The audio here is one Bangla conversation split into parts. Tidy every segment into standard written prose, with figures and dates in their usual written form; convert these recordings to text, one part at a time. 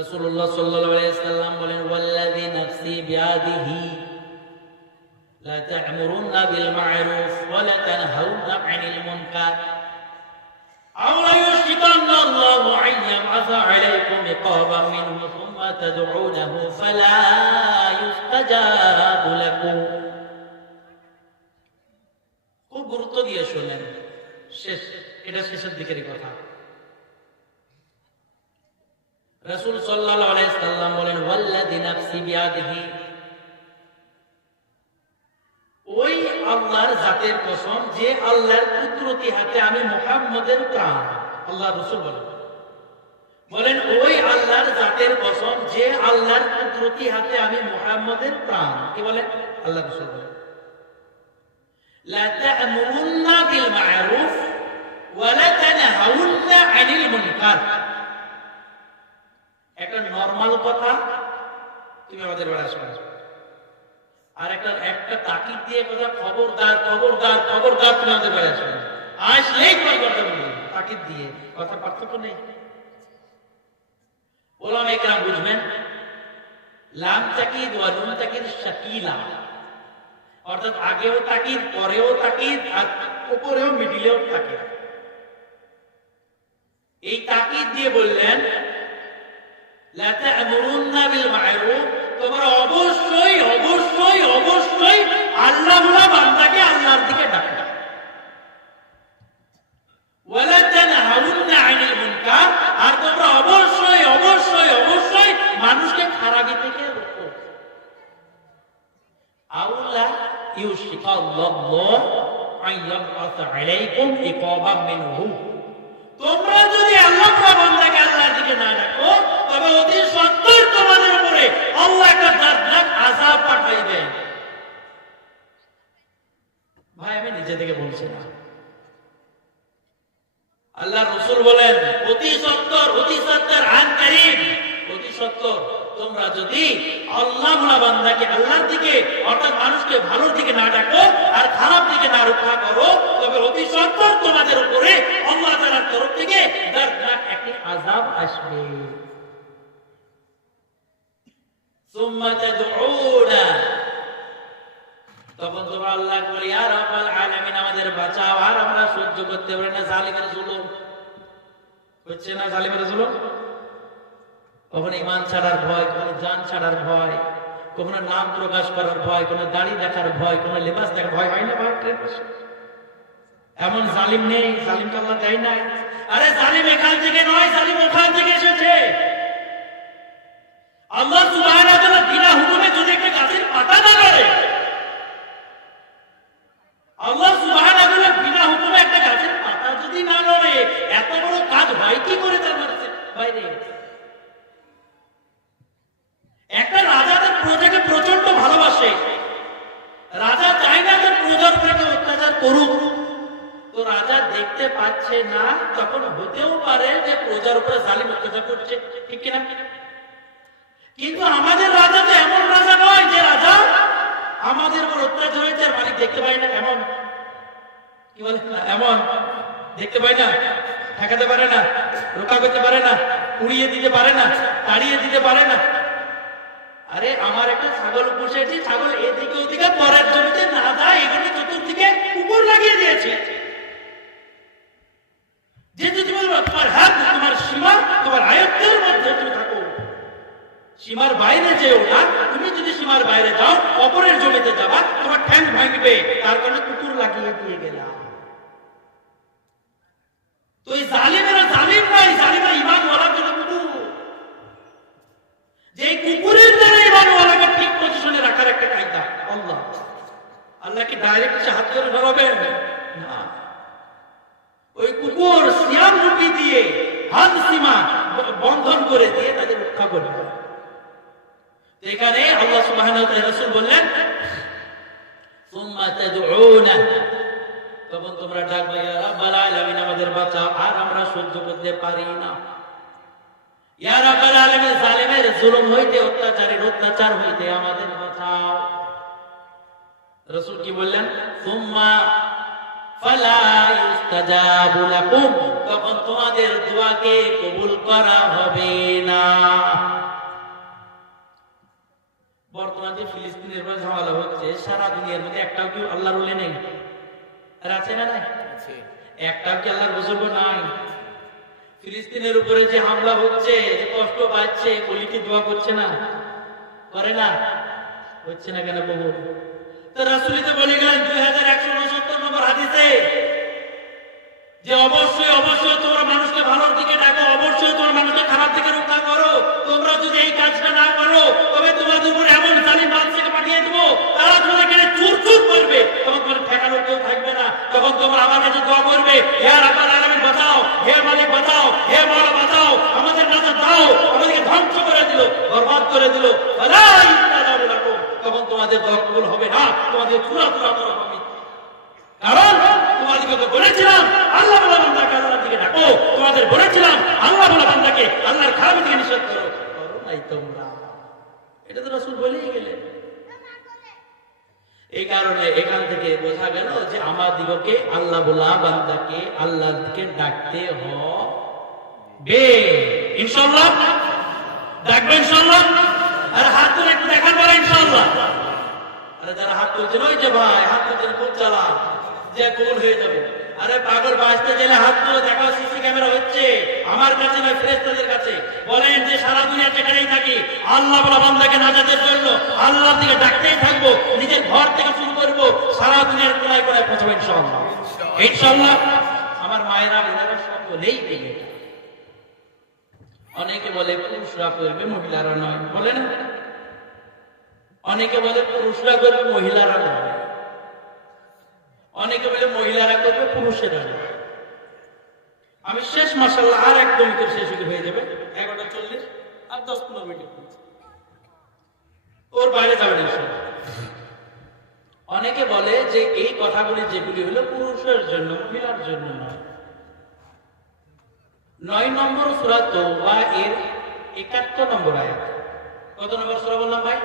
রাসূলুল্লাহ সাল্লাল্লাহু আলাইহি ওয়াসাল্লাম বলেন, ওয়াল্লাযী নাফসি বিয়াদিহি লা তা'মুরুন্না বিল মা'রুফ ওয়া লা তানহাউন্না 'আনিল মুনকার আও লা ইউশিকান্না আল্লাহু আন ইয়াব'আসা 'আলাইকুম ইকাবাম মিনহু সুম্মা তাদ'উনাহু ফালা ইউস্তাজাবু লাকুম। খুব গুরুত্ব দিয়ে শুনেন, শেষ, এটা শেষের দিকের কথা। রাসূল সাল্লাল্লাহু আলাইহি ওয়াসাল্লাম বলেন, ওয়াল্লাযী নাফসি বিয়াদিহি, ওই আল্লাহর জাতের কসম যে আল্লাহর কুদরতি হাতে আমি মুহাম্মদের প্রাণ, আল্লাহ রাসূল বলেন ওই আল্লাহর জাতের কসম যে আল্লাহর কুদরতি হাতে আমি মুহাম্মদের প্রাণ। কি বলেন? আল্লাহ রাসূল বলেন, লা তা'মুরুন্না বিল মা'রুফ ওয়া লা তানহাউন্না 'আনিল মুনকার। একটা নরমাল কথা, তুমি আমাদের বাড়ি আসবে, আর একটা তাকিদ দিয়ে কথা, খবরদার খবরদার খবরদার, তুমি আমাদের বাড়ি আসবে, আসলেই তোমার কথা বলবো, তাকিদ দিয়ে কথা, পার্থক্য নেই। ওলামা ইকরাম বুঝবেন, লাম তাকিদ ওয়া নুন তাকিদ শাকিলা, অর্থাৎ আগেও তাকিদ, পরেও তাকিদ, আর উপরেও মিডিলেও তাকিদ। এই তাকিদ দিয়ে বললেন, লা তা'মুরুন্না বিল মা'রুফ, তোমরা অবশ্যই অবশ্যই অবশ্যই আল্লাহওয়ালা বান্দাকে আল্লাহর দিকে ডাকবে। ওয়া লা তানহাউন্না 'আনিল মুনকার, আর তোমরা অবশ্যই অবশ্যই অবশ্যই মানুষকে খারাপি থেকে রোখো। আউলা ইউশিকাল্লাহু আন ইয়াব'আসা 'আলাইকুম ইকাবাম মিনহু, তোমরা যদি আল্লাহওয়ালা বান্দাকে আল্লাহর দিকে না ডাকো, তবে অতি সত্বর তোমাদের উপরে আল্লাহ একটা দর্দনাক আযাব পাঠাইবেন। ভাই, আমি নিজে থেকে বলছি না, আল্লাহ রাসূল বলেন অতি সত্বর আন কারীম, অতি সত্বর তোমরা যদি আল্লাহওয়ালা বান্দাকে আল্লাহর দিকে, অর্থাৎ মানুষকে ভালোর দিকে না ডাকো আর খারাপ দিকে না রক্ষা করো, তবে অতি সত্বর তোমাদের উপরে আল্লাহ তাআলার তরফ থেকে দর্দনাক একটি আযাব আসবে। সুম্মা তাদউনা, তখন তোমরা আল্লাহ বলে, ইয়া রাব্বাল আলামিন, আমাদের বাঁচাও, আর আমরা সহ্য করতে পারি না জালিমের জুলুম। হচ্ছে না জালিমের জুলুম? কখনো ঈমান ছাড়ার ভয়, কখনো জান ছাড়ার ভয়, কখনো নাম প্রকাশ করার ভয়, কোনো দাড়ি দেখার ভয়, কোনো লেবাস দেখার ভয়, হয় না ভাই? এমন জালিম নেই, জালিমকে আল্লাহ দেয় নাই। আরে জালিম এখান থেকে নয়, জালিম ওখান থেকে এসেছে। আল্লাহ সুবহানাহু ওয়া তাআলা বিনা হুকুমে যদি একটা গাছের পাতা না নড়ে, আল্লাহ সুবহানাহু ওয়া তাআলা বিনা হুকুমে একটা গাছের পাতা যদি না নড়ে, এত বড় কাজ হয় কি করে তার বাইরে? একটা রাজা তার প্রজাকে প্রচন্ড ভালোবাসে, রাজা চায় না যে প্রজার উপরে অত্যাচার করুক, তো রাজা দেখতে পাচ্ছে না, তখন হতেও পারে যে প্রজার উপরে জালিম অত্যাচার করছে, ঠিক কিনা? কিন্তু আমাদের রাজা তো এমন রাজা নয় যে রাজা আমাদের উপর অত্যাচার হয়েছে আর মালিক দেখতে পায় না, এমন কি বলে না, এমন দেখতে পায় না, ঠেকাতে পারে না, রক্ষা করতে পারে না, উড়িয়ে দিতে পারে না, তাড়িয়ে দিতে পারে না। আরে আমার একটা ছাগল পুষেছি, ছাগল এদিকে ওদিকে পরের জমিতে না যায়, এখানে চতুর্দিকে উপর লাগিয়ে দিয়েছি, যেহেতু তুমি তোমার হাত, তোমার সীমা, তোমার আয়ত্তের মধ্যে তুমি থাকো, সীমার বাইরে যেও না। তুমি যদি সীমার বাইরে যাও, অপরের জমিতে যাবা, তোমার ঠ্যাং ভাঙবে, তার কারণে কুকুর লাগিয়ে দিয়ে গেলাম। তো এই জালিমেরা জালিম নয়, জালিমেরা ঈমানওয়ালার জন্য কুকুর। যে কুকুরের দ্বারা ঈমানওয়ালাকে ঠিক পজিশনে রাখার একটা কায়দা আল্লাহ। আল্লাহ কি ডাইরেক্ট হাত ধরে ধরাবেন না, ওই কুকুর সিয়াম রুপি দিয়ে হাত সীমা বন্ধন করে দিয়ে তাদের রক্ষা করবে। এখানে আল্লাহ সুবহানাহু ওয়া তাআলা রাসূল বললেন, সুম্মা তাদউনা, তখন তোমরা ডাকবে, ইয়া রাব্বাল আলামিন, আমাদের বাঁচাও, আর আমরা সহ্য করতে পারি না। ইয়া রাব্বাল আলামিন, জালিমের জুলুম হইতে, অত্যাচারের অত্যাচার হইতে আমাদের বাঁচাও। রাসূল কি বললেন? সুম্মা ফালা ইউস্তাজাবু লাকুম, তখন তোমাদের দোয়াকে কবুল করা হবে না। সারা দুনিয়ার মধ্যে একটাও কি আল্লাহর ওলি নেই? আর আছে না নাই? একটাও কি আল্লাহর বুজুর্গ নাই? ফিলিস্তিনের উপরে যে হামলা হচ্ছে, যে কষ্ট পাচ্ছে, ওলি কি দোয়া করছে না? করে না? হচ্ছে না কেন প্রভু? তো রাসূল তো বলে গেলেন 2169 নম্বর হাদিসে যে অবশ্যই অবশ্যই তোমরা মানুষকে ভালোর দিকে ডাকো, অবশ্যই তোমরা মানুষকে খারাপ দিকে রক্ষা করো। তোমরা যদি এই কাজটা না করো তবে তোমাদের উপর এমন জালিম বাদশাকে পাঠিয়ে দেবো, তারা তোমাকে চুরচুর করবে, তখন তোমার ঠেকানোর কেউ থাকবে না। তখন তোমরা আমার কাছে দোয়া করবে, হে রাব্বুল আলামিন বাঁচাও, হে মালিক বাঁচাও, হে মাওলা বাঁচাও, আমাদের নাজাত দাও, আমাদেরকে ধ্বংস করে দিল, বরবাদ করে দিল। তখন তোমাদের দোয়া কবুল হবে না, তোমাদের চূড়া চূড়া হবে। কারণ তোমাদেরকে বলেছিলাম আল্লাহ বলা বান্দাকে আল্লাহর দিকে ডাকো, তোমাদের বলেছিলাম আল্লাহ বলা বান্দাকে আল্লাহর খারাপ দিকে নিষেধ করো, করো নাই তোমরা। এটা তো রাসূল বলেই গেলেন। এই কারণে এখান থেকে বোঝা গেল যে আমাদিগকে আল্লাহ বলা বান্দাকে আল্লাহর দিকে ডাকতে হবে। ইনশাআল্লাহ ডাকবে, ইনশাআল্লাহ। আর হাত তুলে একটু দেখার পরে ইনশাআল্লাহ। আরে যারা হাত তুলছেন ওই যে ভাই হাত তুলছেন খুব চালাক, যে কবুল হয়ে যাবে। আরে পাগল বাঁচতে গেলে হাত তুলে দেখাও, সিসি ক্যামেরা হচ্ছে আমার কাছে নয়, ফেরেশতাদের কাছে। বলেন যে সারা দুনিয়া যেখানেই থাকি আল্লাহ বলা বান্দাকে নাজাতের জন্য আল্লাহর দিকে ডাকতেই থাকবো, নিজের ঘর থেকে শুরু করবো, সারা দুনিয়ার কোনায় কোনায় পৌঁছাবো ইনশাআল্লাহ। ইনশাআল্লাহ। আমার মায়েরা বোনেরা সকলেই পেয়ে। অনেকে বলে পুরুষরা করবে মহিলারা নয়, বলে না? অনেকে বলে পুরুষরা করবে মহিলারা নয়, অনেকে বলে মহিলারা করবে পুরুষেরা নয়। আমি শেষ মাশাআল্লাহ আর একদম শেষ হয়ে যাবে 11:40 আর 10-15 মিনিট ওর বাইরে যাবে না। অনেকে বলে যে এই কথাগুলি যেগুলি হলো পুরুষের জন্য, মহিলার জন্য নয়। 9 নম্বর সূরা তাওবা এর 71 নম্বর আয়াত। কত নম্বর সূরা বললাম ভাই?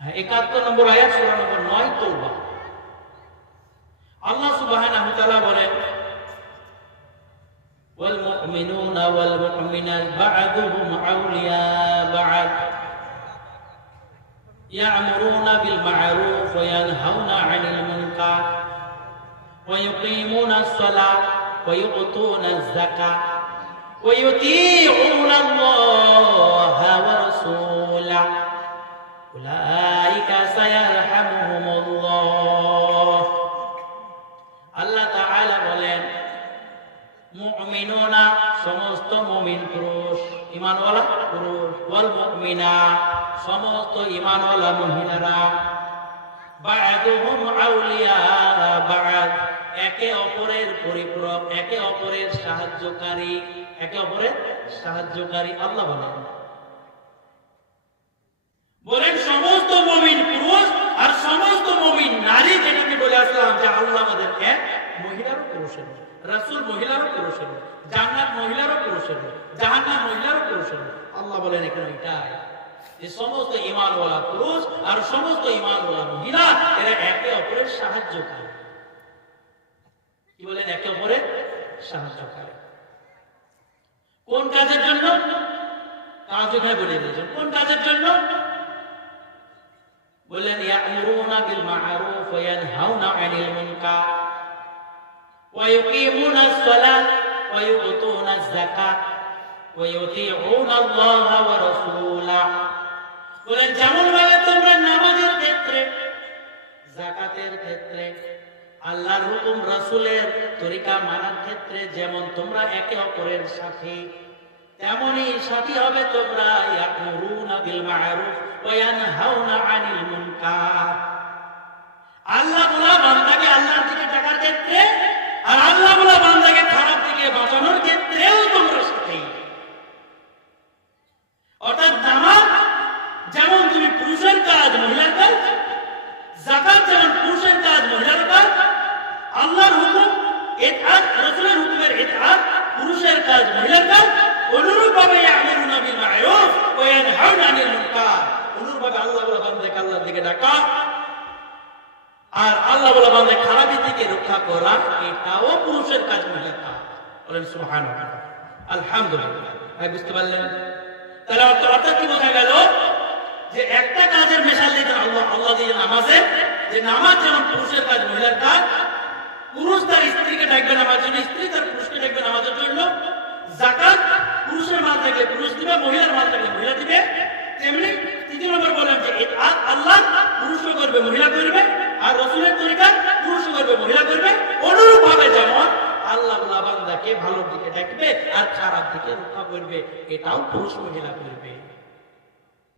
71 নম্বর আয়াত, সূরা নম্বর 9 তাওবা। আল্লাহ সুবহানাহু ওয়া তাআলা বলেন, ওয়াল মুমিনুনা ওয়াল মুমিনাত বা'দুহুম আউলিয়া বা'দ ইয়া'মুরুনা বিল মা'রুফ ওয়া ইয়ানহাউনা 'আনিল মুনকার ওয়া ইউকিমুনাস সালাত ওয়া ইউতুনাজ যাকাত ওয়া ইউতিউনা আল্লাহা ওয়া রাসূলাহু উলাইকা সায়ারহামুহুমুল্লাহ। আল্লাহ তাআলা বলেন মুমিনুনা সমস্ত মুমিন পুরুষ, ঈমানওয়ালা পুরুষ, ওয়াল মুমিনাত সমস্ত ঈমানওয়ালা মহিলারা, বা'দুহুম আউলিয়া বা'দ একে অপরের পরিপূরক, একে অপরের সাহায্যকারী, একে অপরের সাহায্যকারী। আল্লাহ বলেন সমস্ত মুমিন পুরুষ আর সমস্ত মুমিন নারী, যেটাকে বলে আসলাম যে আল্লাহ আমাদের এক, মহিলারও পুরুষের, রাসূল মহিলারও পুরুষের, জান্নাত মহিলারও পুরুষের, জাহান্নাম মহিলারও পুরুষের। আল্লাহ বলেন এখানে এটাই যে সমস্ত ঈমানওয়ালা পুরুষ আর সমস্ত ঈমানওয়ালা মহিলা এরা একে অপরের সাহায্যকারী। কি বলেন? একে অপরের সাহায্যকারী। কোন কাজের জন্য? কাজ এখানে বলে দিয়েছেন কোন কাজের জন্য। বললেন ইয়া'মুরুনা বিল মা'রুফ ওয়া ইয়ানহাউনা 'আনিল মুনকার ওয়া ইউকিমুনাস সালাত ওয়া ইউতুনাজ যাকাত ওয়া ইউতিউনা আল্লাহা ওয়া রাসূলাহু। বলেন যেমন ভাবে তোমরা নামাজের ক্ষেত্রে, যাকাতের ক্ষেত্রে, আল্লাহর হুকুম রাসূলের তরিকা মানার ক্ষেত্রে যেমন তোমরা একে অপরের সাথী, তেমনি সাথী হবে তোমরা ইয়া'মুরুনা বিল মা'রুফ ওয়া ইয়ানহাউনা 'আনিল মুনকার। আল্লাহ বলা বান্দাকে আল্লাহর দিকে ডাকার ক্ষেত্রে আর আল্লাহ বলা বান্দাকে খারাপ দিকে বাঁচানোর ক্ষেত্রেও তোমরা সাথী। অর্থাৎ নামাজ যেমন তুমি পুরুষের কাজ মহিলার কাজ, যাকাত যেমন পুরুষের কাজ মহিলার কাজ, আল্লাহর হুকুম ইতআত, রাসূলের হুকুমের ইতআত পুরুষের কাজ মহিলার কাজ, অনুরূপভাবে ইয়া'মুরুনা বিল মা'রুফ ওয়া ইয়ানহাউনা 'আনিল মুনকার, অনুরূপভাবে আল্লাহ বলা বান্দাকে আল্লাহর দিকে ডাকা আর আল্লাহ বলা বান্দাকে খারাপের দিকে রক্ষা করা, এটাও পুরুষের কাজ মহিলার কাজ। বলেন সুবহানাল্লাহ, আলহামদুলিল্লাহ। ভাই বুঝতে পারলেন? তাহলে অর্থাৎ কি বোঝা গেল যে একটা কাজের মিশাল দিতেন আল্লাহ আল্লাহ দিয়ে নামাজে, যে নামাজ যেমন পুরুষের কাজ মহিলার কাজ, পুরুষ তার স্ত্রীকে ডাকবে নামাজের জন্য, স্ত্রী তার পুরুষকে ডাকবে নামাজের জন্য, যাকাত পুরুষের মাল থাকলে পুরুষ দিবে, মহিলার মাল থাকলে মহিলা দিবে। তেমনি তৃতীয় নম্বর বলেন যে আল্লাহ পুরুষও করবে মহিলা করবে, আর রসুলের তরিকা পুরুষও করবে মহিলা করবে। অনুরূপ ভাবে যেমন আল্লাহ বান্দাকে ভালোর দিকে ডাকবে আর খারাপ দিকে রক্ষা করবে, এটাও পুরুষ মহিলা করবে।